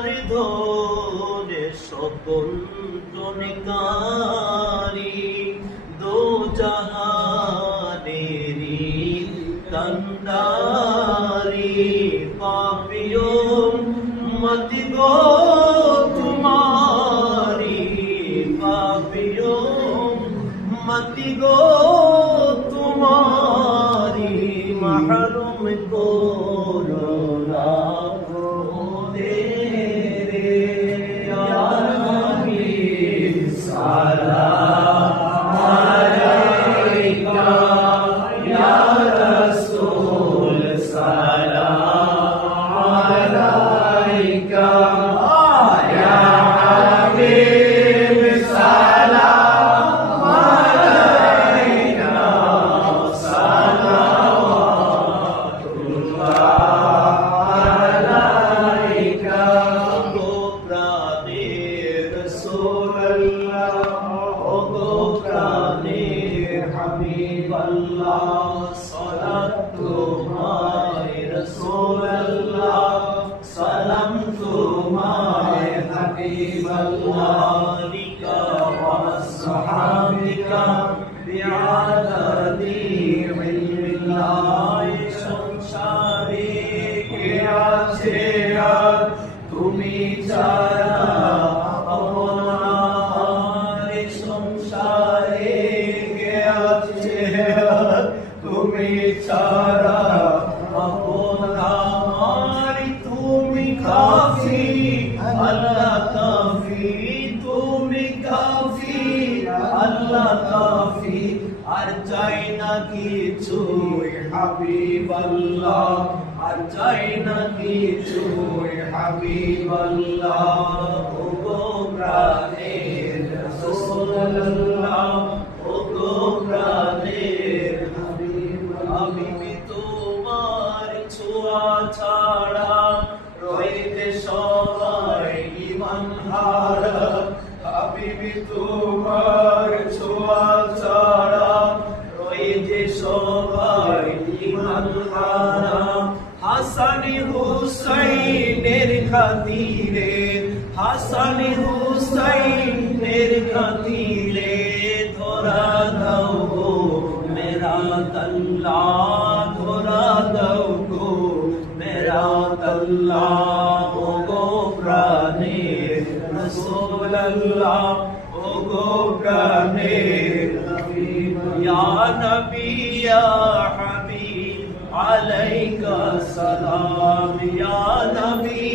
তোমার ধরে সকল জনকারী দো জাহানেরি কান্ডারি পাপিও মতি গো তোমারি পাপিও মতি গো तुम्हारी महरुम को रोना तेरे यारी सलाम अलैका या रसूल सलाम अलैका या हबीब सलाम अलैका حبيب الله صلاة تمہارے رسول اللہ سلام تمہارے حبیب اللہ لکا وصحابکا بعدد علم اللہ সংসারে কে আছে আর তুমি ছাড়া আপনার সংসারে তুমি ছাড়া আপনার তুমি কাফি আল্লাহ কাফি তুমি কাফি আল্লাহ কাফি আর চাই না কিছু হাবিব আল্লাহ আর চাই না কিছু হাবিব আল্লাহ ও গো প্রাণের রাসূলুল্লাহ ও গো প্রাণের হাবিবি তোমার ছোঁয়া ছাড়া রইতে সবাই ঈমান হারা হাবিবি তোমার ছোঁয়া ছাড়া রইতে সবাই ঈমান হারা হাসান হুসাইনের খাতিরে হাসান হুসাইনের খাতিরে ধরা দাও গো মেরা তল্লা ধরা দাও গো মেরা তল্লা ও গো প্রাণের রাসূলুল্লাহ ও গো প্রাণের হাবিব ইয়া নবী ইয়া হাবিব আলাইকা সালাম ইয়া নবী